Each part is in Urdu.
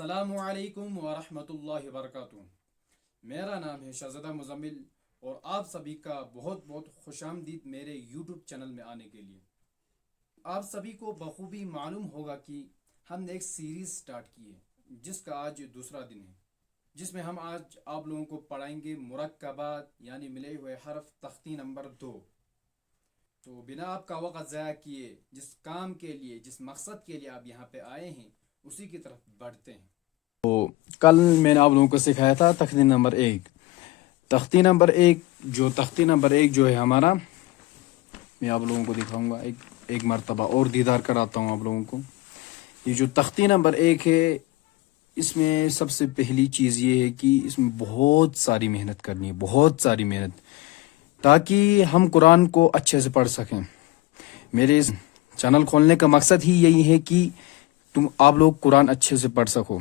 السلام علیکم ورحمۃ اللہ وبرکاتہ۔ میرا نام ہے شہزادہ مزمل اور آپ سبھی کا بہت بہت خوش آمدید میرے یوٹیوب چینل میں آنے کے لیے۔ آپ سبھی کو بخوبی معلوم ہوگا کہ ہم نے ایک سیریز سٹارٹ کی ہے جس کا آج دوسرا دن ہے، جس میں ہم آج آپ لوگوں کو پڑھائیں گے مرکبات یعنی ملے ہوئے حرف تختی نمبر 2۔ تو بنا آپ کا وقت ضائع کیے جس کام کے لیے جس مقصد کے لیے آپ یہاں پہ آئے ہیں اسی کی طرف بڑھتے ہیں۔ تو کل میں نے آپ لوگوں کو سکھایا تھا تختی نمبر 1۔ تختی نمبر ایک جو ہے ہمارا، میں آپ لوگوں کو دکھاؤں گا ایک مرتبہ اور دیدار کراتا ہوں آپ لوگوں کو۔ یہ جو تختی نمبر 1 ہے، اس میں سب سے پہلی چیز یہ ہے کہ اس میں بہت ساری محنت کرنی ہے، بہت ساری محنت، تاکہ ہم قرآن کو اچھے سے پڑھ سکیں۔ میرے اس چینل کھولنے کا مقصد ہی یہی ہے کہ آپ لوگ قرآن اچھے سے پڑھ سکو۔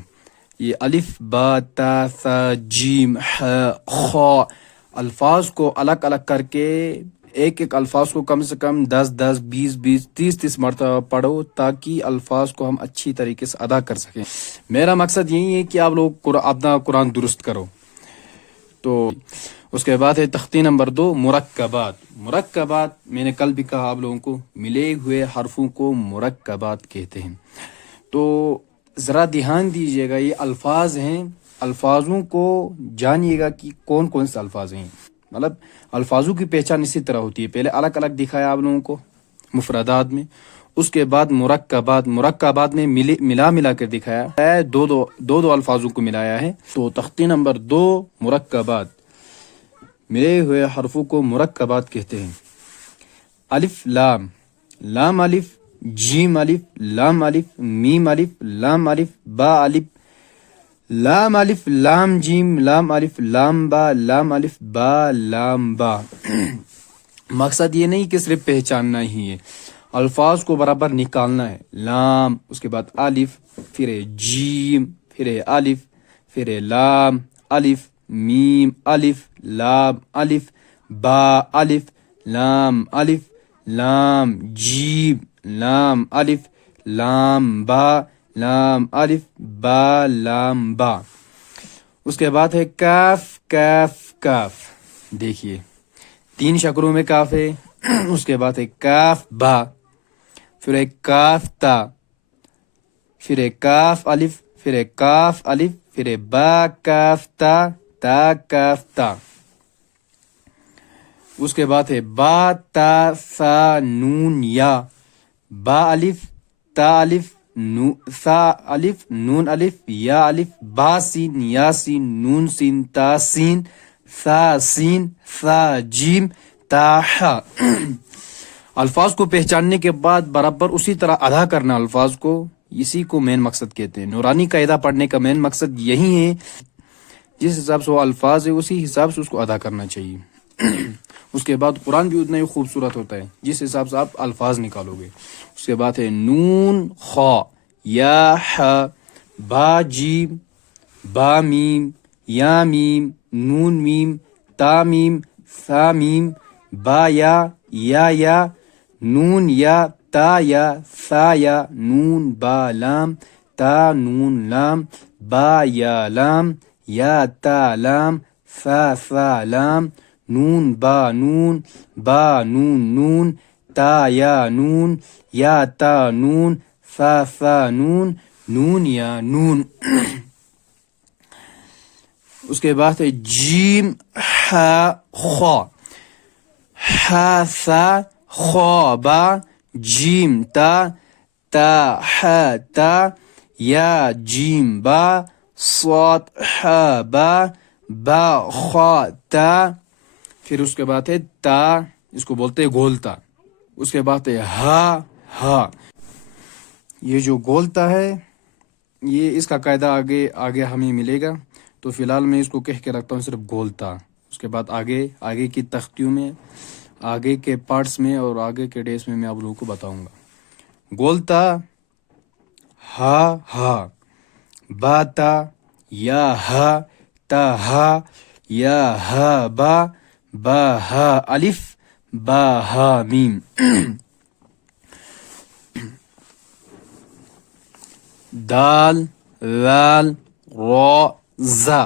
یہ الف با تا ثا جیم ح خ الفاظ کو الگ الگ کر کے ایک الفاظ کو کم سے کم 10 10 20 20 30 مرتبہ پڑھو، تاکہ الفاظ کو ہم اچھی طریقے سے ادا کر سکیں۔ میرا مقصد یہی ہے کہ آپ لوگ اپنا قرآن درست کرو۔ تو اس کے بعد ہے تختی نمبر 2 مرکبات میں نے کل بھی کہا آپ لوگوں کو، ملے ہوئے حرفوں کو مرکبات کہتے ہیں۔ تو ذرا دھیان دیجیے گا، یہ الفاظ ہیں، الفاظوں کو جانیے گا کہ کون کون سے الفاظ ہیں۔ مطلب الفاظوں کی پہچان اسی طرح ہوتی ہے، پہلے الگ الگ دکھایا آپ لوگوں کو مفردات میں، اس کے بعد مرکبات میں ملا کر دکھایا ہے، دو الفاظوں کو ملایا ہے۔ تو تختی نمبر 2 مرکبات، ملے ہوئے حرفوں کو مرکبات کہتے ہیں۔ الف لام الف جیم الف لام الف میم الف لام الف با الف لام الف لام جیم لام الف لام با لام الف با لام با۔ مقصد یہ نہیں کہ صرف پہچاننا ہی ہے، الفاظ کو برابر نکالنا ہے۔ لام، اس کے بعد الف، پھر جیم، پھر الف، پھر لام، الف میم الف لام الف با الف لام الف لام جیم لام الف لام با لام الف با لام با۔ اس کے بعد ہے کاف۔ دیکھیے 3 شکلوں میں کاف ہے۔ اس کے بعد ہے کاف با، پھر ہے کاف تا، پھر ہے کاف الف، پھر ہے کاف الف، پھر ہے با کاف تا کاف تا۔ اس کے بعد ہے با تا ثا نون یا، با الف تا الف ثا الف نون الف یا الف با سین یا سین نون سین تا سین ثا سین ثا جیم تا ح۔ الفاظ کو پہچاننے کے بعد برابر اسی طرح ادا کرنا الفاظ کو، اسی کو مین مقصد کہتے ہیں۔ نورانی قاعدہ پڑھنے کا مین مقصد یہی ہے، جس حساب سے وہ الفاظ ہے اسی حساب سے اس کو ادا کرنا چاہیے۔ اس کے بعد قرآن بھی اتنا ہی خوبصورت ہوتا ہے جس حساب سے آپ الفاظ نکالو گے۔ اس کے بعد ہے نون خا یا ح با جیم با میم یا میم نون میم تا میم ثا میم با یا نون یا تا یا ثا یا نون با لام تا نون لام با یا لام یا تا لام ثا لام نون با نون با نون نون تا یا نون یا تا نون ثا نون نون یا نون۔ اس کے بعد ہے جیم ح خا، ح ثا خا با جیم تا ح تا یا جیم با صاد ح با خا تا۔ پھر اس کے بعد ہے تا، اس کو بولتے ہیں گولتا۔ اس کے بعد ہے ہا، یہ جو گولتا ہے یہ اس کا قاعدہ آگے ہمیں ملے گا، تو فی الحال میں اس کو کہہ کے رکھتا ہوں صرف گولتا۔ اس کے بعد آگے کی تختیوں میں، آگے کے پارٹس میں اور آگے کے ڈیز میں آپ لوگوں کو بتاؤں گا۔ گولتا ہا با تا یا تا یا با الف با میم۔ دال ذال را زا،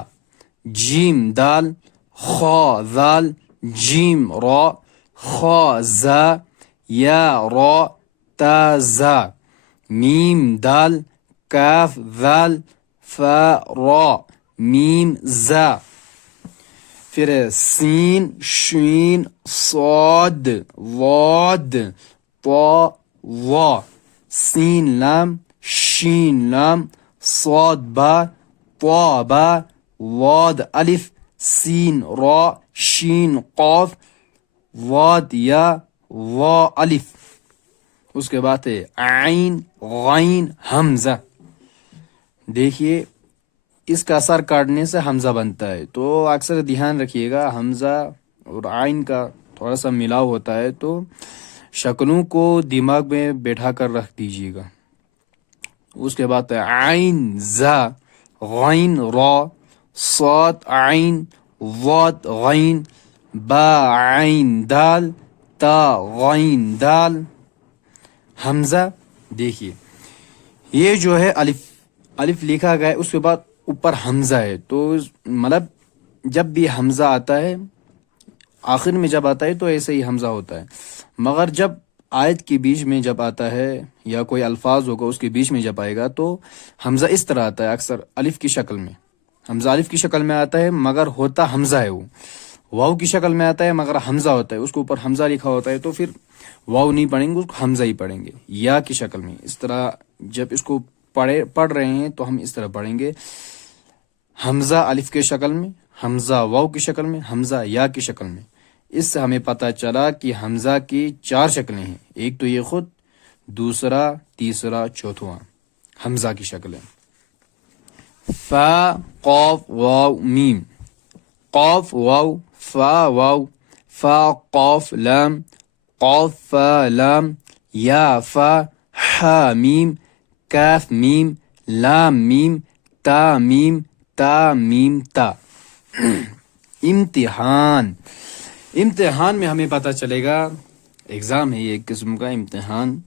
جیم دال خا ذال جیم را خا زا یا را تا زا، میم دال کاف ذال فا را میم زا، پھر سین شین صاد واد طا وا، سین لام شین لام صاد با طا با واد الف سین را شین قاف واد یا وا الف، اس کے بعد ہے عین غین حمزہ. دیکھیے اس کا اثر کاٹنے سے حمزہ بنتا ہے، تو اکثر دھیان رکھیے گا حمزہ اور عین کا تھوڑا سا ملاؤ ہوتا ہے، تو شکلوں کو دماغ میں بیٹھا کر رکھ دیجیے گا. اس کے بعد ہے عین زا غین را صاد عین ضاد غین با عین دال تا غین دال حمزہ. دیکھیے یہ جو ہے الف لکھا گیا ہے، اس کے بعد اوپر حمزہ ہے، تو مطلب جب بھی حمزہ آتا ہے آخر میں جب آتا ہے تو ایسے ہی حمزہ ہوتا ہے، مگر جب آیت کے بیچ میں جب آتا ہے یا کوئی الفاظ ہوگا اس کے بیچ میں جب آئے گا تو حمزہ اس طرح آتا ہے، اکثر الف کی شکل میں. حمزہ الف کی شکل میں آتا ہے مگر ہوتا حمزہ ہے، وہ واو کی شکل میں آتا ہے مگر حمزہ ہوتا ہے، اس کے اوپر حمزہ لکھا ہوتا ہے، تو پھر واو نہیں پڑھیں گے، اس کو حمزہ ہی پڑھیں گے یا کی شکل میں. اس طرح جب اس کو پڑھ رہے ہیں تو ہم اس طرح پڑھیں گے، حمزہ الف کے شکل میں، حمزہ واو کی شکل میں، حمزہ یا کی شکل میں. اس سے ہمیں پتہ چلا کہ حمزہ کی 4 شکلیں ہیں، ایک تو یہ خود، دوسرا، تیسرا، چوتھواں حمزہ کی شکل ہے. فا قاف واو میم، قاف واو فا واو فا قاف لام قاف فا لام یا فا حا میم کاف میم لام میم تا میم تا میم تا. امتحان میں ہمیں پتہ چلے گا، ایگزام ہے یہ ایک قسم کا امتحان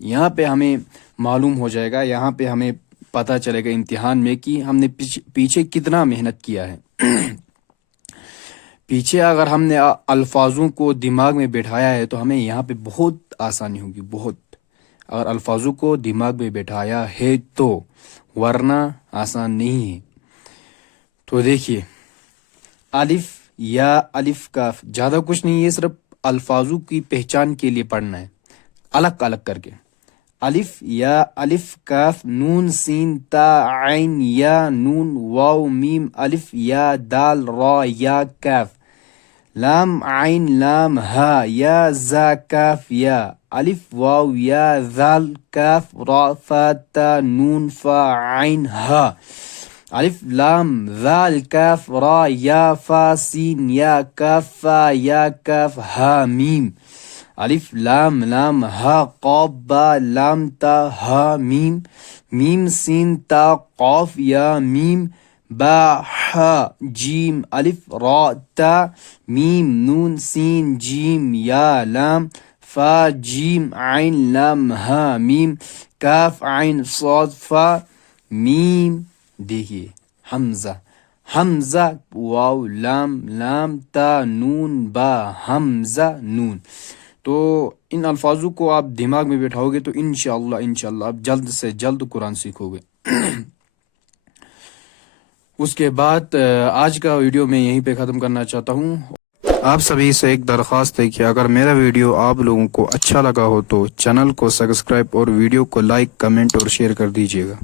یہاں پہ ہمیں معلوم ہو جائے گا، یہاں پہ ہمیں پتہ چلے گا امتحان میں کہ ہم نے پیچھے کتنا محنت کیا ہے. پیچھے اگر ہم نے الفاظوں کو دماغ میں بٹھایا ہے تو ہمیں یہاں پہ بہت آسانی ہوگی، بہت، اگر الفاظوں کو دماغ میں بٹھایا ہے تو، ورنہ آسان نہیں ہے. تو دیکھیے الف یا الف کاف زیادہ کچھ نہیں ہے، صرف الفاظوں کی پہچان کے لیے پڑھنا ہے الگ الگ کر کے. الف یا الف کاف نون سین تا عین یا نون واو میم الف یا دال را یا کاف لام عین لام ہا یا زا کاف یا الف واو یا ذال کاف را فا تا نون فا عین ہا الف لام ذال کاف را یا فا سین یا کاف فا یا کاف ہا میم الف لام لام ہا قاف با لام تا ہا میم میم سین تا قاف یا میم با ہا جیم الف را تا میم نون سین جیم یا لام فا جیم عین لام ہا میم کاف عین صاد فا میم. دیکھیے حمزہ واو لام لام تا نون با حمزہ نون. تو ان الفاظوں کو آپ دماغ میں بیٹھاؤ گے تو انشاءاللہ آپ جلد سے جلد قرآن سیکھو گے. اس کے بعد آج کا ویڈیو میں یہیں پہ ختم کرنا چاہتا ہوں. آپ سبھی سے ایک درخواست ہے کہ اگر میرا ویڈیو آپ لوگوں کو اچھا لگا ہو تو چینل کو سبسکرائب اور ویڈیو کو لائک کمنٹ اور شیئر کر دیجیے گا.